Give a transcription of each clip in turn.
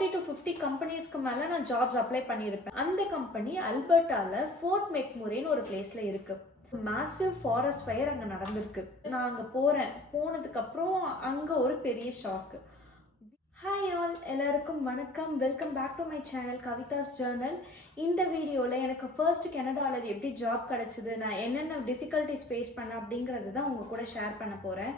40 to 50 கம்பெனிஸ்க்கு மேலே நான் jobs apply பண்ணியிருப்பேன். அந்த கம்பெனி அல்பர்ட்டால ஃபோர்ட் மெக்முரேன்னு ஒரு பிளேஸ்ல இருக்கு. மேசிவ் ஃபாரஸ்ட் ஃபயர் அங்கே நடந்திருக்கு. நான் அங்கே போனதுக்கப்புறம் அங்கே ஒரு பெரிய ஷாக்கு. ஹாய் ஆல், எல்லாருக்கும் வணக்கம். Welcome back to my channel Kavitha's journal. இந்த வீடியோவில் எனக்கு ஃபர்ஸ்ட் கனடாவில் எப்படி ஜாப் கிடச்சிது, நான் என்னென்ன டிஃபிகல்ட்டிஸ் ஃபேஸ் பண்ணேன் அப்படிங்கிறது தான் உங்கள் கூட ஷேர் பண்ண போகிறேன்.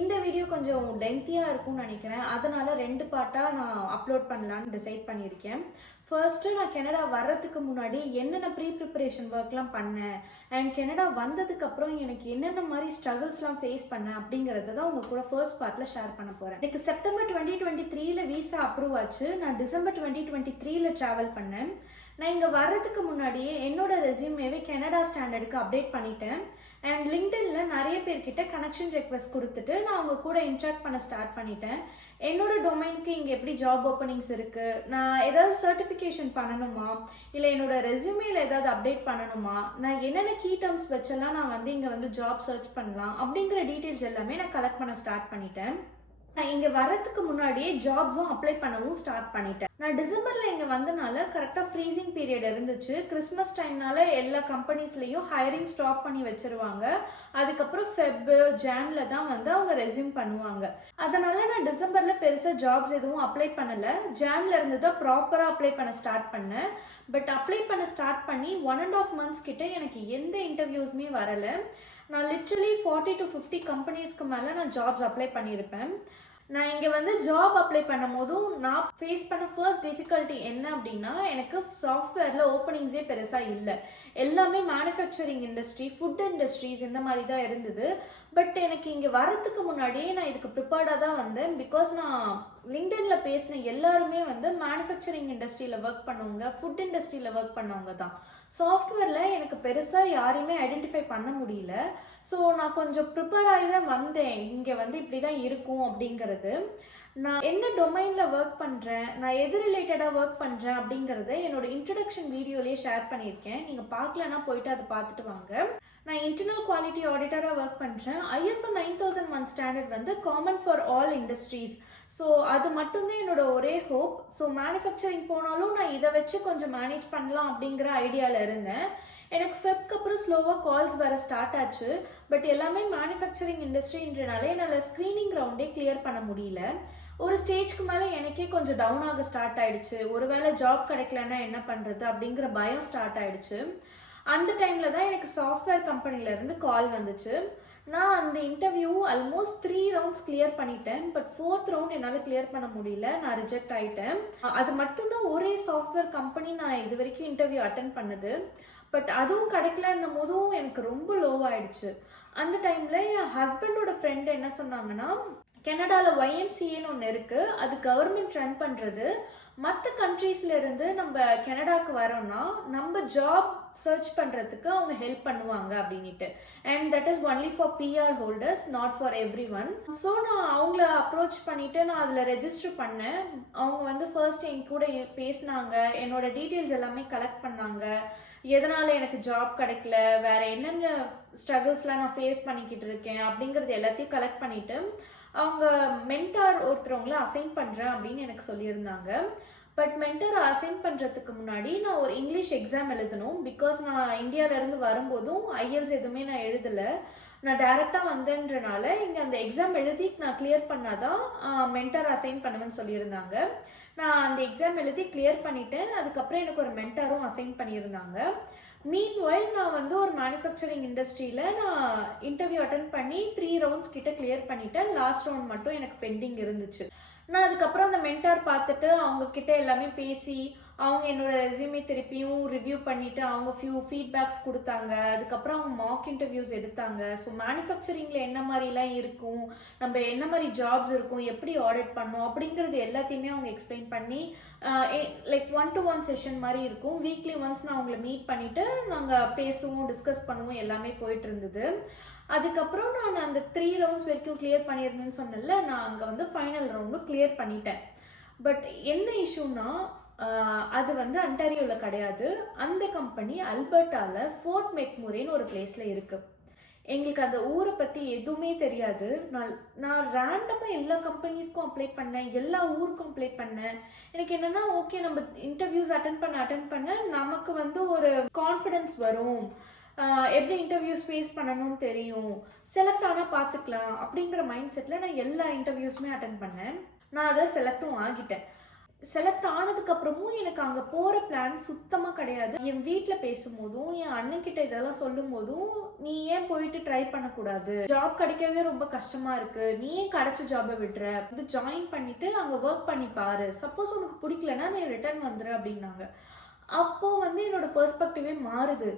இந்த வீடியோ கொஞ்சம் லென்த்தியாக இருக்கும்னு நினைக்கிறேன், அதனால் 2 பார்ட்டாக நான் அப்லோட் பண்ணலான்னு டிசைட் பண்ணியிருக்கேன். ஃபர்ஸ்ட்டு நான் கனடா வர்றதுக்கு முன்னாடி என்னென்ன ப்ரிப்பரேஷன் ஒர்க்லாம் பண்ணேன் அண்ட் கனடா வந்ததுக்கப்புறம் எனக்கு என்னென்ன மாதிரி ஸ்ட்ரகிள்ஸ்லாம் ஃபேஸ் பண்ணேன் அப்படிங்கிறத தான் உங்கள் கூட ஃபர்ஸ்ட் பார்ட்டில் ஷேர் பண்ண போகிறேன். எனக்கு செப்டம்பர் 2023 வீசா அப்ரூவ் ஆச்சு. நான் டிசம்பர் 2023 ட்ராவல் பண்ணேன். நான் இங்கே வர்றதுக்கு முன்னாடியே என்னோட ரெஸ்யூமேவே கனடா ஸ்டாண்டர்டுக்கு அப்டேட் பண்ணிட்டேன் அண்ட் லிங்க்டின்ல நிறைய பேர்கிட்ட கனெக்ஷன் ரெக்வெஸ்ட் கொடுத்துட்டு நான் அவங்க கூட இன்ட்ராக்ட் பண்ண ஸ்டார்ட் பண்ணிட்டேன். என்னோட டொமைனுக்கு இங்கே எப்படி ஜாப் ஓப்பனிங்ஸ் இருக்குது, நான் ஏதாவது சர்டிஃபிகேஷன் பண்ணணுமா, இல்லை என்னோட ரெஸ்யூமேல ஏதாவது அப்டேட் பண்ணணுமா, நான் என்னென்ன கீ டேர்ம்ஸ் வச்செல்லாம் நான் இங்கே ஜாப் சர்ச் பண்ணலாம் அப்படிங்கிற டீட்டெயில்ஸ் எல்லாமே நான் கலெக்ட் பண்ண ஸ்டார்ட் பண்ணிட்டேன். நான் இங்கே வர்றதுக்கு முன்னாடியே ஜாப்ஸும் அப்ளை பண்ணவும் ஸ்டார்ட் பண்ணிட்டேன். நான் டிசம்பரில் இங்கே வந்தனால கரெக்டாக ஃப்ரீசிங் பீரியட் இருந்துச்சு. கிறிஸ்மஸ் டைம்னால எல்லா கம்பெனிஸ்லேயும் ஹையரிங் ஸ்டாப் பண்ணி வச்சிருவாங்க. அதுக்கப்புறம் ஜான்ல தான் அவங்க ரெஸ்யூம் பண்ணுவாங்க. அதனால நான் டிசம்பரில் பெருசாக ஜாப்ஸ் எதுவும் அப்ளை பண்ணலை. ஜான்ல இருந்து தான் ப்ராப்பராக அப்ளை பண்ண ஸ்டார்ட் பண்ணேன். பட் அப்ளை பண்ண ஸ்டார்ட் பண்ணி 1.5 months கிட்ட எனக்கு எந்த இன்டர்வியூஸுமே வரலை. நான் லிட்ரலி 40 to 50 கம்பெனிஸ்க்கு மேலே நான் ஜாப்ஸ் அப்ளை பண்ணியிருப்பேன். நான் இங்கே ஜாப் அப்ளை பண்ணும் போதும் நான் ஃபேஸ் பண்ண ஃபர்ஸ்ட் டிஃபிகல்ட்டி என்ன அப்படின்னா, எனக்கு சாஃப்ட்வேரில் ஓப்பனிங்ஸே பெருசாக இல்லை. எல்லாமே மேனுஃபேக்சரிங் இண்டஸ்ட்ரி, ஃபுட் இண்டஸ்ட்ரீஸ் இந்த மாதிரி தான் இருந்தது. பட் எனக்கு இங்கே வரத்துக்கு முன்னாடியே நான் இதுக்கு ப்ரிப்பேர்டாக தான் வந்தேன். பிகாஸ் நான் லிங்க்டின்ல பேசின எல்லாருமே மேனுஃபேக்சரிங் இண்டஸ்ட்ரியில் ஒர்க் பண்ணவங்க, ஃபுட் இண்டஸ்ட்ரியில் ஒர்க் பண்ணவங்க தான். சாஃப்ட்வேரில் எனக்கு பெருசாக யாரையுமே ஐடென்டிஃபை பண்ண முடியல. ஸோ நான் கொஞ்சம் ப்ரிப்பேர் ஆகி தான் வந்தேன். இங்கே இப்படி தான் இருக்கும் அப்படிங்கிறது. நான் என்ன டொமைனில் ஒர்க் பண்ணுறேன், நான் எது ரிலேட்டடாக ஒர்க் பண்ணுறேன் அப்படிங்கிறத என்னோட இன்ட்ரடக்ஷன் வீடியோலேயே ஷேர் பண்ணியிருக்கேன். நீங்கள் பார்க்கலன்னா போயிட்டு அதை பார்த்துட்டு வாங்க. நான் இன்டர்னல் குவாலிட்டி ஆடிட்டராக ஒர்க் பண்ணுறேன். ISO 9001 standard common for all industries. So அது மட்டும்தான் என்னோட ஒரே ஹோப். ஸோ மேனுஃபேக்சரிங் போனாலும் நான் இதை வச்சு கொஞ்சம் மேனேஜ் பண்ணலாம் அப்படிங்கிற ஐடியாவில் இருந்தேன். எனக்கு ஃபெப்க்கு அப்புறம் ஸ்லோவாக கால்ஸ் வர ஸ்டார்ட் ஆச்சு. பட் எல்லாமே மேனுஃபேக்சரிங் இண்டஸ்ட்ரின்றனால என்னால் ஸ்க்ரீனிங் ரவுண்டே கிளியர் பண்ண முடியல. ஒரு ஸ்டேஜ்க்கு மேலே எனக்கே கொஞ்சம் டவுன் ஆக ஸ்டார்ட் ஆயிடுச்சு. ஒருவேளை ஜாப் கிடைக்கலன்னா என்ன பண்ணுறது அப்படிங்கிற பயம் ஸ்டார்ட் ஆயிடுச்சு. அந்த டைமில் தான் எனக்கு சாஃப்ட்வேர் கம்பெனிலேருந்து கால் வந்துச்சு. நான் அந்த இன்டர்வியூ ஆல்மோஸ்ட் 3 rounds கிளியர் பண்ணிட்டேன். பட் 4th ரவுண்ட் என்னால் கிளியர் பண்ண முடியல, நான் ரிஜெக்ட் ஆகிட்டேன். அது மட்டும்தான் ஒரே சாஃப்ட்வேர் கம்பெனி நான் இது வரைக்கும் இன்டர்வியூ அட்டென்ட் பண்ணது. பட் அதுவும் கிடைக்கலன்னும் போதும் எனக்கு ரொம்ப லோவாயிடுச்சு. அந்த டைமில் என் ஹஸ்பண்டோட ஃப்ரெண்டு என்ன சொன்னாங்கன்னா, கனடாவில் YMCAன்னு ஒன்று இருக்குது, அது கவர்மெண்ட் ரன் பண்ணுறது. மற்ற கண்ட்ரீஸ்லேருந்து நம்ம கனடாவுக்கு வரோம்னா நம்ம ஜாப் சர்ச் பண்ணுறதுக்கு அவங்க ஹெல்ப் பண்ணுவாங்க அப்படின்ட்டு. And that is only for PR holders, not for every one. So நான் அவங்கள அப்ரோச் பண்ணிவிட்டு நான் அதில் ரெஜிஸ்டர் பண்ணேன். அவங்க ஃபர்ஸ்ட் என் கூட பேசினாங்க, என்னோட டீட்டெயில்ஸ் எல்லாமே கலெக்ட் பண்ணாங்க. எதனால் எனக்கு ஜாப் கிடைக்கல, வேறு என்னென்ன ஸ்ட்ரகிள்ஸ்லாம் நான் ஃபேஸ் பண்ணிக்கிட்டு இருக்கேன் அப்படிங்கிறது எல்லாத்தையும் கலெக்ட் பண்ணிவிட்டு அவங்க மென்டார் ஒருத்தவங்கள அசைன் பண்ணுறேன் அப்படின்னு எனக்கு சொல்லியிருந்தாங்க. பட் மென்டாரை அசைன் பண்ணுறதுக்கு முன்னாடி நான் ஒரு இங்கிலீஷ் எக்ஸாம் எழுதணும். பிகாஸ் நான் இந்தியாவிலேருந்து வரும்போதும் IELTS எதுவுமே நான் எழுதலை. நான் டைரெக்டாக வந்தேன்றனால இங்கே அந்த எக்ஸாம் எழுதி நான் கிளியர் பண்ணாதான் மென்டார் அசைன் பண்ணுவேன்னு சொல்லியிருந்தாங்க. நான் அந்த எக்ஸாம் எழுதி கிளியர் பண்ணிட்டேன். அதுக்கப்புறம் எனக்கு ஒரு மென்டாரும் அசைன் பண்ணியிருந்தாங்க. மீன்வைல் நான் ஒரு மேனுஃபேக்சரிங் இண்டஸ்ட்ரியில் நான் இன்டர்வியூ அட்டன் பண்ணி 3 rounds கிட்ட கிளியர் பண்ணிட்டேன். லாஸ்ட் ரவுண்ட் மட்டும் எனக்கு பெண்டிங் இருந்துச்சு. நான் அதுக்கப்புறம் அந்த மென்டார் பார்த்துட்டு அவங்க கிட்ட எல்லாமே பேசி அவங்க என்னோட ரெஸ்யூமே திருப்பியும் ரிவ்யூ பண்ணிவிட்டு அவங்க ஃபீட்பேக்ஸ் கொடுத்தாங்க. அதுக்கப்புறம் அவங்க மார்க் இன்டர்வியூஸ் எடுத்தாங்க. ஸோ மேனுஃபேக்சரிங்கில் என்ன மாதிரிலாம் இருக்கும், நம்ம என்ன மாதிரி ஜாப்ஸ் இருக்கும், எப்படி ஆடிட் பண்ணோம் அப்படிங்கிறது எல்லாத்தையுமே அவங்க எக்ஸ்பிளைன் பண்ணி லைக் 1-to-1 செஷன் மாதிரி இருக்கும். வீக்லி ஒன்ஸ் நான் அவங்கள மீட் பண்ணிவிட்டு நாங்கள் பேசுவோம், டிஸ்கஸ் பண்ணுவோம், எல்லாமே போயிட்டு இருந்தது. அதுக்கப்புறம் நான் அந்த 3 rounds வரைக்கும் கிளியர் பண்ணியிருந்தேன்னு சொன்னல, நான் அங்கே ஃபைனல் ரவுண்டும் கிளியர் பண்ணிட்டேன். பட் என்ன இஷ்யூன்னா அது அன்டாரியோவில் கிடையாது. அந்த கம்பெனி அல்பர்ட்டாவில் ஃபோர்ட் மெக்முரேன்னு ஒரு பிளேஸில் இருக்குது. எங்களுக்கு அந்த ஊரை பற்றி எதுவுமே தெரியாது. நான் ரேண்டமாக எல்லா கம்பெனிஸ்க்கும் அப்ளை பண்ணேன், எல்லா ஊருக்கும் அப்ளை பண்ணேன். எனக்கு என்னென்னா, ஓகே நம்ம இன்டர்வியூஸ் அட்டன் பண்ண நமக்கு வந்து ஒரு கான்ஃபிடென்ஸ் வரும், எப்படி இன்டர்வியூஸ் ஃபேஸ் பண்ணணும்னு தெரியும், செலக்ட் ஆனால் பார்த்துக்கலாம் அப்படிங்கிற மைண்ட் செட்டில் நான் எல்லா இன்டர்வியூஸுமே அட்டன் பண்ணேன். நான் அதை செலக்டும் ஆகிட்டேன். செலக்ட் ஆனதுக்கப்புறமும் எனக்கு அங்கே போகிற பிளான் சுத்தமாக கிடையாது. என் வீட்டில் பேசும்போதும் என் அண்ணன்கிட்ட இதெல்லாம் சொல்லும் போதும், நீ ஏன் போயிட்டு ட்ரை பண்ணக்கூடாது, ஜாப் கிடைக்கவே ரொம்ப கஷ்டமாக இருக்குது, நீ ஏன் கிடைச்ச ஜாபை விடுற, வந்து ஜாயின் பண்ணிவிட்டு அங்கே ஒர்க் பண்ணி பாரு, சப்போஸ் உனக்கு பிடிக்கலன்னா நீ ரிட்டர்ன் வந்துடு அப்படின்னாங்க. அப்போது வந்து என்னோட பெர்ஸ்பெக்டிவே மாறுது.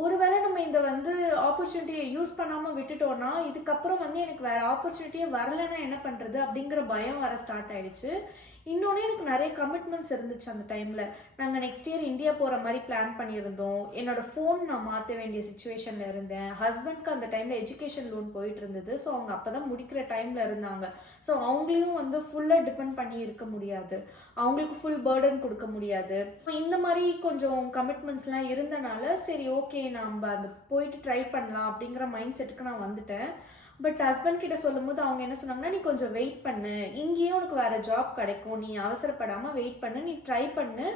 ஒருவேளை நம்ம இந்த வந்து ஆப்பர்ச்சுனிட்டியை யூஸ் பண்ணாமல் விட்டுட்டோன்னா இதுக்கப்புறம் வந்து எனக்கு வேறு ஆப்பர்ச்சுனிட்டியே வரலைன்னா என்ன பண்ணுறது அப்படிங்கிற பயம் வர ஸ்டார்ட் ஆகிடுச்சு. இன்னொன்று எனக்கு நிறைய கமிட்மெண்ட்ஸ் இருந்துச்சு அந்த டைமில். நாங்கள் நெக்ஸ்ட் இயர் இந்தியா போகிற மாதிரி பிளான் பண்ணியிருந்தோம். என்னோடய ஃபோன் நான் மாற்ற வேண்டிய சுச்சுவேஷனில் இருந்தேன். ஹஸ்பண்ட்க்கு அந்த டைமில் எஜுகேஷன் லோன் போயிட்டு இருந்தது. ஸோ அவங்க அப்போ தான் முடிக்கிற டைமில் இருந்தாங்க. ஸோ அவங்களையும் வந்து ஃபுல்லாக டிபெண்ட் பண்ணி இருக்க முடியாது, அவங்களுக்கு ஃபுல் பேர்டன் கொடுக்க முடியாது. இந்த மாதிரி கொஞ்சம் கமிட்மெண்ட்ஸ்லாம் இருந்தனால சரி ஓகே நம்ம அந்த போயிட்டு ட்ரை பண்ணலாம் அப்படிங்கிற மைண்ட் செட்டுக்கு நான் வந்துட்டேன். பட் ஹஸ்பண்ட் கிட்ட சொல்லும் போது அவங்க என்ன சொன்னாங்கன்னா, நீ கொஞ்சம் வெயிட் பண்ணு, இங்கேயும் உனக்கு வேறு ஜாப் கிடைக்கும், நீ அவசரப்படாமல் வெயிட் பண்ணு, நீ ட்ரை பண்ணு,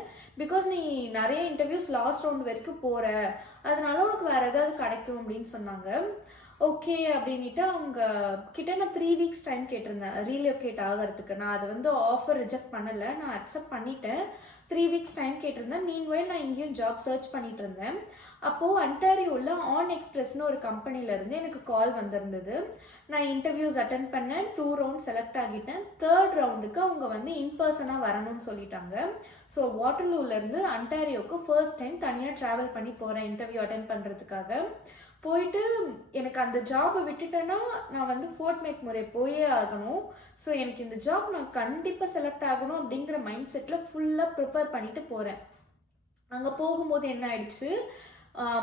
பிகாஸ் நீ நிறைய இன்டர்வியூஸ் லாஸ்ட் ரவுண்ட் வரைக்கும் போகிற, அதனால உனக்கு வேறு ஏதாவது கிடைக்கும் அப்படின்னு சொன்னாங்க. ஓகே அப்படின்ட்டு அவங்க கிட்ட நான் 3 வீக்ஸ் டைம் கேட்டிருந்தேன் ரீலோகேட் ஆகிறதுக்கு. நான் அதை வந்து ஆஃபர் ரிஜெக்ட் பண்ணலை, நான் அக்செப்ட் பண்ணிட்டேன். 3 வீக்ஸ் டைம் கேட்டிருந்தேன். மீன்வைல் நான் இங்கேயும் ஜாப் சர்ச் பண்ணிட்டு இருந்தேன். அப்போது அன்டாரியோவில் ஆன் எக்ஸ்பிரஸ்னு ஒரு கம்பெனிலேருந்து எனக்கு கால் வந்திருந்தது. நான் இன்டர்வியூஸ் அட்டன் பண்ணேன், 2 ரவுண்ட் செலக்ட் ஆகிட்டேன். 3rd ரவுண்டுக்கு அவங்க வந்து இன்பர்சனாக வரணும்னு சொல்லிட்டாங்க. ஸோ வாட்டர்லூலேருந்து அன்டாரியோவுக்கு ஃபர்ஸ்ட் டைம் தனியாக ட்ராவல் பண்ணி போகிறேன் இன்டர்வியூ அட்டன் பண்ணுறதுக்காக. போயிட்டு எனக்கு அந்த ஜாபை விட்டுட்டேன்னா நான் வந்து ஃபோர்ட் மெக்முரே போயே ஆகணும். ஸோ எனக்கு இந்த ஜாப் நான் கண்டிப்பாக செலக்ட் ஆகணும் அப்படிங்கிற மைண்ட் செட்டில் ஃபுல்லாக ப்ரிப்பேர் பண்ணிட்டு போகிறேன். அங்கே போகும்போது என்ன ஆயிடுச்சு,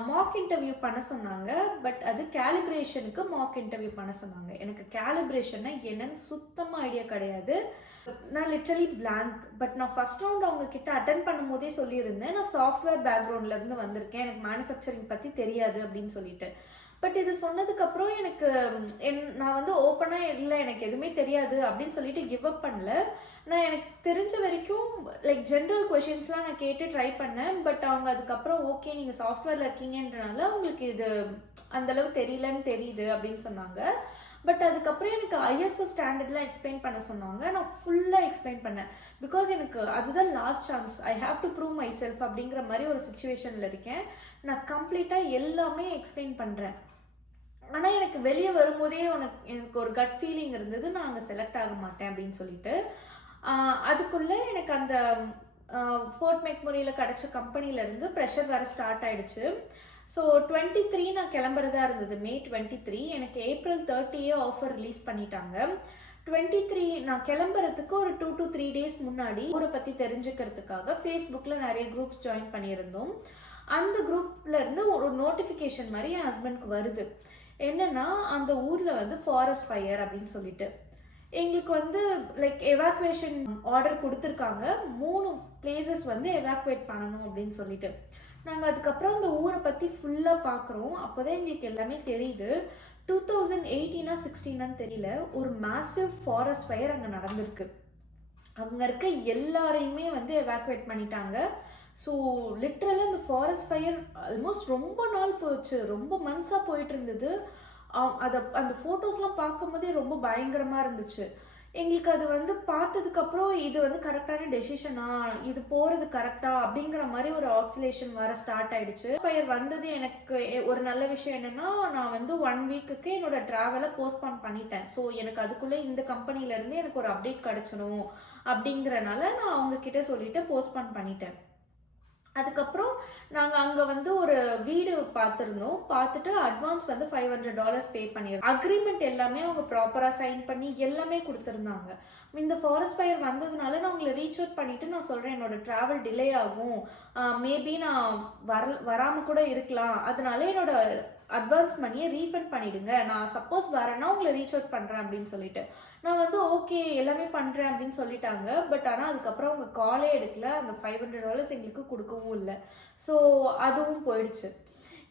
மாக் இன்டர்வியூ பண்ண சொன்னாங்க. பட் அது கேலிப்ரேஷனுக்கு மாக் இன்டர்வியூ பண்ண சொன்னாங்க. எனக்கு கேலிப்ரேஷன்னா என்னன்னு சுத்தமாக ஐடியா கிடையாது. நான் லிட்டரலி பிளாங்க். பட் நான் ஃபர்ஸ்ட் ரவுண்ட் அவங்க கிட்ட அட்டன் பண்ணும் போதே சொல்லியிருந்தேன், நான் சாஃப்ட்வேர் பேக்ரவுண்ட்லேருந்து வந்திருக்கேன், எனக்கு மேனுஃபேக்சரிங் பற்றி தெரியாது அப்படின்னு சொல்லிட்டு. பட் இது சொன்னதுக்கப்புறம் எனக்கு நான் வந்து ஓப்பனாக இல்லை எனக்கு எதுவுமே தெரியாது அப்படின்னு சொல்லிட்டு கிவ் அப் பண்ணல. நான் எனக்கு தெரிஞ்ச வரைக்கும் லைக் ஜென்ரல் கொஷின்ஸ்லாம் நான் கேட்டு ட்ரை பண்ணேன். பட் அவங்க அதுக்கப்புறம் ஓகே நீங்கள் சாஃப்ட்வேரில் இருக்கீங்கன்றனால உங்களுக்கு இது அந்தளவு தெரியலன்னு தெரியுது அப்படின்னு சொன்னாங்க. பட் அதுக்கப்புறம் எனக்கு ஐஎஸ்ஓ ஸ்டாண்டர்ட்லாம் எக்ஸ்பிளைன் பண்ண சொன்னாங்க. நான் ஃபுல்லாக எக்ஸ்பிளைன் பண்ணேன். பிகாஸ் எனக்கு அதுதான் last chance, I have to prove my self அப்படிங்கிற மாதிரி ஒரு சுச்சுவேஷனில் இருக்கேன். நான் கம்ப்ளீட்டாக எல்லாமே எக்ஸ்பிளைன் பண்ணுறேன். ஆனால் எனக்கு வெளியே வரும்போதே எனக்கு ஒரு கட் ஃபீலிங் இருந்தது, நான் அங்கே செலக்ட் ஆக மாட்டேன் அப்படின்னு சொல்லிட்டு. அதுக்குள்ளே எனக்கு அந்த ஃபோர்ட் மெக்முரேயில் கிடச்ச கம்பெனிலேருந்து ப்ரெஷர் வர ஸ்டார்ட் ஆகிடுச்சு. ஸோ 23 நான் கிளம்புறதா இருந்தது, மே 23. எனக்கு ஏப்ரல் 30 ஆஃபர் ரிலீஸ் பண்ணிட்டாங்க. 23 நான் கிளம்புறதுக்கு ஒரு 2 to 3 days முன்னாடி ஊரை பற்றி தெரிஞ்சுக்கிறதுக்காக ஃபேஸ்புக்கில் நிறைய குரூப்ஸ் ஜாயின் பண்ணியிருந்தோம். அந்த குரூப்பில் இருந்து ஒரு நோட்டிஃபிகேஷன் மாதிரி என் ஹஸ்பண்ட்க்கு வருது. என்னன்னா அந்த ஊரில் வந்து ஃபாரஸ்ட் ஃபயர் அப்படின்னு சொல்லிட்டு எங்களுக்கு வந்து லைக் எவாக்குவேஷன் ஆர்டர் கொடுத்துருக்காங்க. 3 பிளேசஸ் வந்து எவாக்குவேட் பண்ணணும் அப்படின்னு சொல்லிட்டு நாங்கள் அதுக்கப்புறம் அந்த ஊரை பற்றி ஃபுல்லாக பார்க்குறோம். அப்போ தான் எங்களுக்கு எல்லாமே தெரியுது. 2018-16 தெரியல, ஒரு மேசிவ் ஃபாரஸ்ட் ஃபயர் அங்கே நடந்திருக்கு. அங்கே இருக்க எல்லாரையுமே வந்து எவாக்குவேட் பண்ணிட்டாங்க. ஸோ லிட்ரலாக அந்த ஃபாரஸ்ட் ஃபயர் ஆல்மோஸ்ட் ரொம்ப நாள் போச்சு, ரொம்ப மந்த்ஸாக போயிட்டு இருந்தது. அந்த ஃபோட்டோஸ்லாம் பார்க்கும்போதே ரொம்ப பயங்கரமாக இருந்துச்சு. எங்களுக்கு அது வந்து பார்த்ததுக்கப்புறம் இது வந்து கரெக்டான டெசிஷனா, இது போகிறது கரெக்டா அப்படிங்கிற மாதிரி ஒரு ஆக்சிலேஷன் வர ஸ்டார்ட் ஆயிடுச்சு. ஃபயர் வந்தது எனக்கு ஒரு நல்ல விஷயம் என்னன்னா, நான் வந்து 1 வீக்குக்கு என்னோட ட்ராவலை போஸ்ட்பான் பண்ணிட்டேன். ஸோ எனக்கு அதுக்குள்ளே இந்த கம்பெனிலேருந்து எனக்கு ஒரு அப்டேட் கிடச்சிடும் அப்படிங்கிறனால நான் அவங்க கிட்ட சொல்லிட்டு போஸ்ட்பான் பண்ணிட்டேன். அதுக்கப்புறம் நாங்கள் அங்கே வந்து ஒரு வீடு பார்த்துருந்தோம். பார்த்துட்டு அட்வான்ஸ் வந்து $500 பே பண்ணியிருந்தோம். அக்ரிமெண்ட் எல்லாமே அவங்க ப்ராப்பராக சைன் பண்ணி எல்லாமே கொடுத்துருந்தாங்க. இந்த ஃபாரஸ்ட் ஃபயர் வந்ததுனால நான் உங்களை ரீச் அவுட் பண்ணிவிட்டு நான் சொல்கிறேன், என்னோடய ட்ராவல் டிலே ஆகும், மேபி நான் வராமல் கூட இருக்கலாம், அதனால என்னோட அட்வான்ஸ் மணியை ரீஃபண்ட் பண்ணிவிடுங்க, நான் சப்போஸ் வரேன்னா உங்களை ரீச் அவுட் பண்ணுறேன் அப்படின்னு சொல்லிட்டு நான் வந்து ஓகே எல்லாமே பண்ணுறேன் அப்படின்னு சொல்லிட்டாங்க. பட் ஆனால் அதுக்கப்புறம் அவங்க காலே எடுக்கல, அந்த $500 எங்களுக்கு கொடுக்கவும் இல்லை. ஸோ அதுவும் போயிடுச்சு.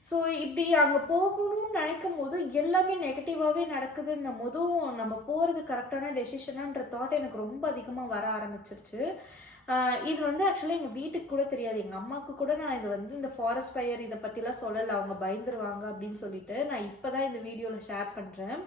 ஸோ இப்படி அங்கே போகணும்னு நினைக்கும் போது எல்லாமே நெகட்டிவாகவே நடக்குதுன்னும் போதும் நம்ம போகிறது கரெக்டான டெசிஷனான்ற தாட் எனக்கு ரொம்ப அதிகமாக வர ஆரம்பிச்சிருச்சு. இது வந்து ஆக்சுவலாக எங்கள் வீட்டுக்கு கூட தெரியாது. எங்கள் அம்மாவுக்கு கூட நான் இது வந்து இந்த ஃபாரஸ்ட் ஃபயர் இதை பற்றிலாம் சொல்லலை, அவங்க பயந்துருவாங்க அப்படின்னு சொல்லிட்டு நான் இப்போ தான் இந்த வீடியோவில் ஷேர் பண்ணுறேன்.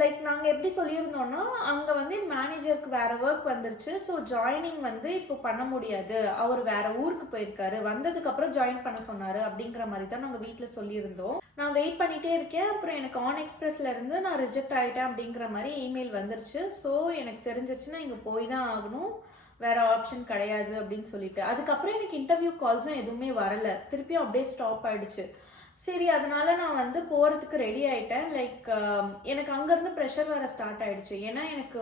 லைக் நாங்கள் எப்படி சொல்லியிருந்தோம்னா, அங்கே வந்து மேனேஜருக்கு வேறு ஒர்க் வந்துருச்சு. ஸோ ஜாயினிங் வந்து இப்போ பண்ண முடியாது, அவர் வேறு ஊருக்கு போயிருக்காரு, வந்ததுக்கப்புறம் ஜாயின் பண்ண சொன்னார் அப்படிங்கிற மாதிரி தான் நாங்கள் வீட்டில் சொல்லியிருந்தோம். நான் வெயிட் பண்ணிகிட்டே இருக்கேன். அப்புறம் எனக்கு ஆன் எக்ஸ்பிரஸ்லேருந்து நான் ரிஜெக்ட் ஆகிட்டேன் அப்படிங்கிற மாதிரி இமெயில் வந்துருச்சு. ஸோ எனக்கு தெரிஞ்சிருச்சுன்னா இங்கே போய் தான் ஆகணும், வேறு ஆப்ஷன் கிடையாது அப்படின்னு சொல்லிட்டு. அதுக்கப்புறம் எனக்கு இன்டர்வியூ கால்ஸும் எதுவுமே வரலை, திருப்பியும் அப்படியே ஸ்டாப் ஆகிடுச்சு. சரி, அதனால நான் வந்து போகிறதுக்கு ரெடி ஆகிட்டேன். லைக் எனக்கு அங்கேருந்து ப்ரெஷர் வர ஸ்டார்ட் ஆகிடுச்சு. ஏன்னா எனக்கு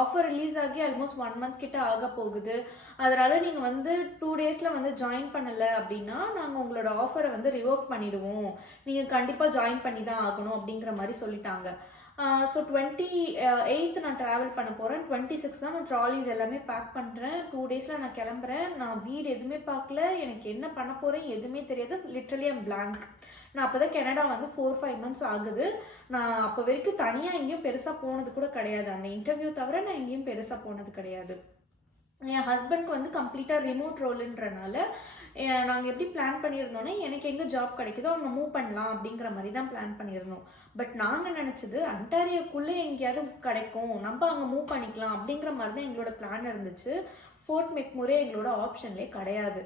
ஆஃபர் ரிலீஸ் ஆகி ஆல்மோஸ்ட் 1 மந்த் கிட்ட ஆக போகுது. அதனால் நீங்கள் வந்து 2 டேஸில் வந்து ஜாயின் பண்ணலை அப்படின்னா நாங்கள் உங்களோட ஆஃபரை வந்து ரிவோக் பண்ணிவிடுவோம், நீங்கள் கண்டிப்பாக ஜாயின் பண்ணி தான் ஆகணும் அப்படிங்கிற மாதிரி சொல்லிட்டாங்க. ஸோ 28 நான் ட்ராவல் பண்ண போகிறேன். 26 தான் நான் ட்ராலிஸ் எல்லாமே பேக் பண்ணுறேன். 2 டேஸில் நான் கிளம்புறேன். நான் வீடு எதுவுமே பார்க்கல, எனக்கு என்ன பண்ண போகிறேன் எதுவுமே தெரியாது. Literally I'm blank. நான் அப்போ தான் கனடா வந்து 4-5 மந்த்ஸ் ஆகுது. நான் அப்போ வரைக்கும் தனியாக எங்கேயும் பெருசாக போனது கூட கிடையாது. அந்த இன்டர்வியூ தவிர நான் எங்கேயும் பெருசாக போனது கிடையாது. என் ஹஸ்பண்ட்க்கு வந்து கம்ப்ளீட்டாக ரிமோட் ரோலுன்றனால நாங்கள் எப்படி பிளான் பண்ணியிருந்தோன்னா, எனக்கு எங்கே ஜாப் கிடைக்குதோ அங்கே மூவ் பண்ணலாம் அப்படிங்கிற மாதிரி தான் பிளான் பண்ணியிருந்தோம். பட் நாங்கள் நினச்சது அன்டாரியோக்குள்ளே எங்கேயாவது கிடைக்கும், நம்ம அங்கே மூவ் பண்ணிக்கலாம் அப்படிங்கிற மாதிரி தான் எங்களோட பிளான் இருந்துச்சு. ஃபோர்ட் மெக்முரே எங்களோட ஆப்ஷன்லேயே கிடையாது.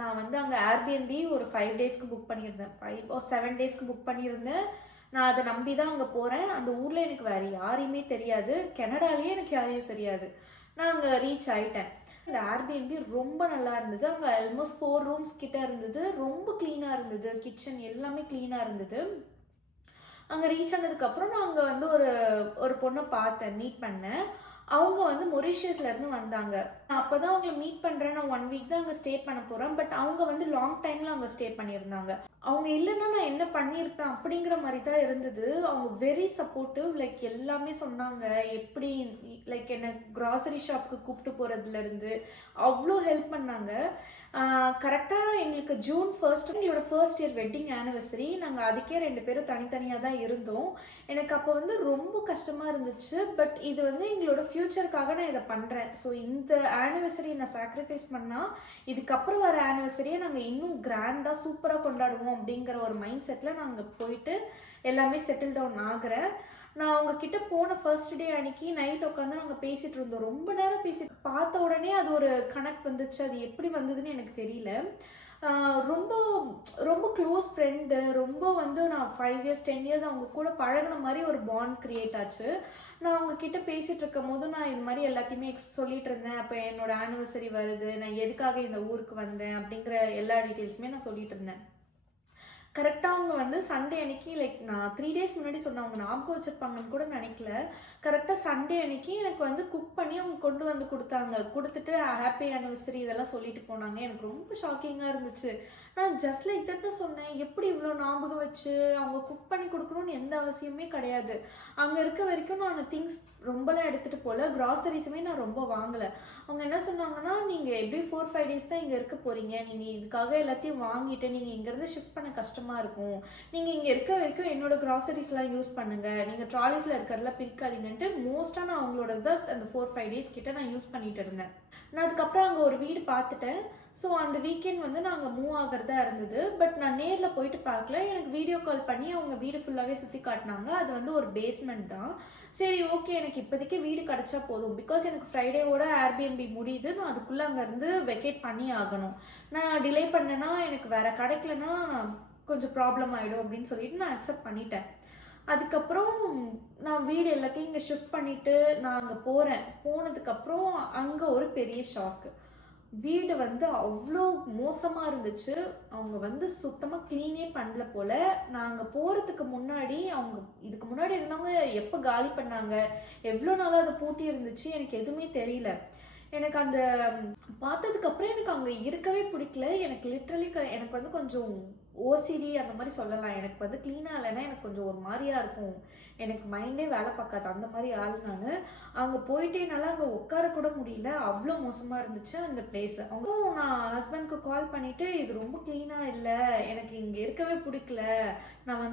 நான் வந்து அங்கே ஏர்பிஎன்பி ஒரு 5 டேஸ்க்கு புக் பண்ணியிருந்தேன், 5 or 7 டேஸ்க்கு புக் பண்ணியிருந்தேன். நான் அதை நம்பி தான் அங்கே போகிறேன். அந்த ஊரில் எனக்கு வேறு யாரையுமே தெரியாது, கனடாலேயே எனக்கு யாரையும் தெரியாது. நான் அங்கே ரீச் ஆகிட்டேன். இந்த ஏர்பிஎன்பி ரொம்ப நல்லா இருந்தது. அங்கே ஆல்மோஸ்ட் 4 ரூம்ஸ் கிட்ட இருந்தது, ரொம்ப க்ளீனாக இருந்தது, கிச்சன் எல்லாமே க்ளீனாக இருந்தது. அங்கே ரீச் ஆனதுக்கப்புறம் நான் அங்கே வந்து ஒரு பொண்ணை பார்த்தேன், மீட் பண்ணேன். அவங்க வந்து மொரீஷியஸ்லேருந்து வந்தாங்க. நான் அப்போ தான் அவங்கள மீட் பண்ணுறேன். நான் 1 வீக் தான் அங்கே ஸ்டே பண்ண போகிறேன். பட் அவங்க வந்து லாங் டைமில் அவங்க ஸ்டே பண்ணியிருந்தாங்க. அவங்க இல்லைன்னா நான் என்ன பண்ணியிருப்பேன் அப்படிங்கிற மாதிரி தான் இருந்தது. அவங்க வெரி சப்போர்ட்டிவ். லைக் எல்லாமே சொன்னாங்க, எப்படி லைக் என்னை க்ராசரி ஷாப்புக்கு கூப்பிட்டு போகிறதுலேருந்து அவ்வளோ ஹெல்ப் பண்ணாங்க. கரெக்டாக எங்களுக்கு June 1 எங்களோட ஃபர்ஸ்ட் இயர் வெட்டிங் ஆனிவர்சரி. நாங்கள் அதுக்கே 2 பேரும் தனித்தனியாக தான் இருந்தோம். எனக்கு அப்போ வந்து ரொம்ப கஷ்டமாக இருந்துச்சு. பட் இது வந்து எங்களோட ஃப்யூச்சருக்காக நான் இதை பண்ணுறேன். ஸோ இந்த ஆனிவர்சரி நான் சாக்ரிஃபைஸ் பண்ணால் இதுக்கப்புறம் வர ஆனிவர்சரியை நாங்கள் இன்னும் கிராண்டாக சூப்பராக கொண்டாடுவோம் அப்படிங்கிற ஒரு மைண்ட் செட்டில் நாங்கள் போயிட்டு எல்லாமே செட்டில் டவுன் ஆகிறேன். நான் அவங்கக்கிட்ட போன ஃபர்ஸ்ட் டே அன்னைக்கு நைட் உட்காந்து நாங்கள் பேசிகிட்டு இருந்தோம். ரொம்ப நேரம் பார்த்த உடனே அது ஒரு கனெக்ட் வந்துச்சு. அது எப்படி வந்ததுன்னு எனக்கு தெரியல. ரொம்ப ரொம்ப க்ளோஸ் ஃப்ரெண்டு. ரொம்ப வந்து நான் 5 years 10 years அவங்க கூட பழகின மாதிரி ஒரு பாண்ட் க்ரியேட் ஆச்சு. நான் அவங்கக்கிட்ட பேசிகிட்டு இருக்கும் போது நான் இது மாதிரி எல்லாத்தையுமே சொல்லிட்டு இருந்தேன். அப்போ என்னோட ஆனிவர்சரி வருது, நான் எதுக்காக இந்த ஊருக்கு வந்தேன் அப்படிங்கிற எல்லா டீட்டெயில்ஸுமே நான் சொல்லிட்டு இருந்தேன். கரெக்டாக அவங்க வந்து சண்டே அன்னைக்கு, லைக் நான் 3 days முன்னாடி சொன்னவங்க ஞாபகம் வச்சுருப்பாங்கன்னு கூட நினைக்கல. கரெக்டாக சண்டே அன்னைக்கு எனக்கு வந்து குக் பண்ணி அவங்க கொண்டு வந்து கொடுத்துட்டு ஹாப்பி ஆனிவர்சரி இதெல்லாம் சொல்லிட்டு போனாங்க. எனக்கு ரொம்ப ஷாக்கிங்காக இருந்துச்சு. நான் ஜஸ்ட் லைக் தட்டு சொன்னேன், எப்படி இவ்வளோ ஞாபகம் வச்சு அவங்க குக் பண்ணி கொடுக்கணும்னு எந்த அவசியமே கிடையாது. அங்கே இருக்க வரைக்கும் நான் திங்ஸ் ரொம்பலாம் எடுத்துகிட்டு போகல, க்ராசரிஸுமே நான் ரொம்ப வாங்கலை. அவங்க என்ன சொன்னாங்கன்னா, நீங்கள் எப்படி 4-5 days தான் இங்கே இருக்க போகிறீங்க, நீங்கள் இதுக்காக எல்லாத்தையும் வாங்கிட்டு நீங்கள் இங்கேருந்து ஷிஃப்ட் பண்ண கஷ்டமாக இருக்கும், நீங்கள் இங்கே இருக்க வரைக்கும் என்னோடய க்ராசரிஸ்லாம் யூஸ் பண்ணுங்கள், நீங்கள் ட்ராலிஸில் இருக்கிறதெல்லாம் பிரிக்காதீங்கன்ட்டு மோஸ்ட்டாக நான் அவங்களோட தான் அந்த 4-5 days கிட்ட நான் யூஸ் பண்ணிகிட்டு இருந்தேன். நான் அதுக்கப்புறம் அங்கே ஒரு வீடு பார்த்துட்டேன். ஸோ அந்த வீக்கெண்ட் வந்து நாங்கள் மூவ் ஆகிறதா இருந்தது. பட் நான் நேரில் போயிட்டு பார்க்கல. எனக்கு வீடியோ கால் பண்ணி அவங்க வீடு ஃபுல்லாகவே சுற்றி காட்டினாங்க. அது வந்து ஒரு பேஸ்மெண்ட் தான். சரி, ஓகே, எனக்கு இப்போதைக்கு வீடு கிடச்சா போதும். பிகாஸ் எனக்கு ஃப்ரைடேவோட ஏர்பிஎன்பி முடியுது. நான் அதுக்குள்ளே அங்கேருந்து வெக்கேட் பண்ணி ஆகணும். நான் டிலே பண்ணேன்னா எனக்கு வேறு கிடைக்கலன்னா கொஞ்சம் ப்ராப்ளம் ஆகிடும் அப்படின்னு சொல்லிட்டு நான் அக்செப்ட் பண்ணிட்டேன். அதுக்கப்புறம் நான் வீடு எல்லாத்தையும் இங்கே ஷிஃப்ட் பண்ணிவிட்டு நான் அங்கே போனதுக்கப்புறம் அங்கே ஒரு பெரிய ஷாக்கு. வீடு வந்து அவ்வளோ மோசமாக இருந்துச்சு. அவங்க வந்து சுத்தமாக க்ளீனே பண்ணல போல். நாங்கள் போகிறதுக்கு முன்னாடி அவங்க இதுக்கு முன்னாடி இருந்தவங்க எப்போ காலி பண்ணாங்க, எவ்வளோ நாளாக அதை பூட்டி இருந்துச்சு, எனக்கு எதுவுமே தெரியல. எனக்கு அந்த பார்த்ததுக்கப்புறம் எனக்கு அங்கே இருக்கவே பிடிக்கல. எனக்கு லிட்ரலி எனக்கு வந்து கொஞ்சம் ஓசிடி அந்த மாதிரி சொல்லலாம். எனக்கு வந்து க்ளீனாக இல்லைன்னா எனக்கு கொஞ்சம் ஒரு மாதிரியா இருக்கும். எனக்கு மைண்டே வேலை பார்க்காது. அந்த மாதிரி ஆள் நான். அங்கே போயிட்டு என்னால் அங்கே உட்கார கூட முடியல. அவ்வளோ மோசமாக இருந்துச்சு அந்த பிளேஸ். அவங்களும் நான் ஹஸ்பண்ட்க்கு கால் பண்ணிவிட்டு இது ரொம்ப க்ளீனாக இல்லை, எனக்கு இங்கே இருக்கவே பிடிக்கல, நான்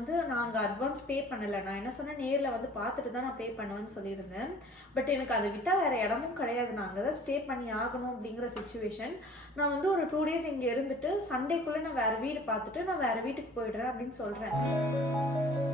அங்கே அட்வான்ஸ் பே பண்ணலை, நான் என்ன சொன்னேன் நேரில் வந்து பார்த்துட்டு தான் நான் பே பண்ணுவேன்னு சொல்லியிருந்தேன். பட் எனக்கு அதை விட்டால் வேறு இடமும் கிடையாது, நான் அங்கே தான் ஸ்டே பண்ணி ஆகணும் அப்படிங்கிற சுச்சுவேஷன். நான் வந்து ஒரு 2 days இங்கே இருந்துட்டு சண்டேக்குள்ளே நான் வேறு வீடு பார்த்துட்டு நான் வேறு வீட்டுக்கு போயிடுறேன் அப்படின்னு சொல்கிறேன்.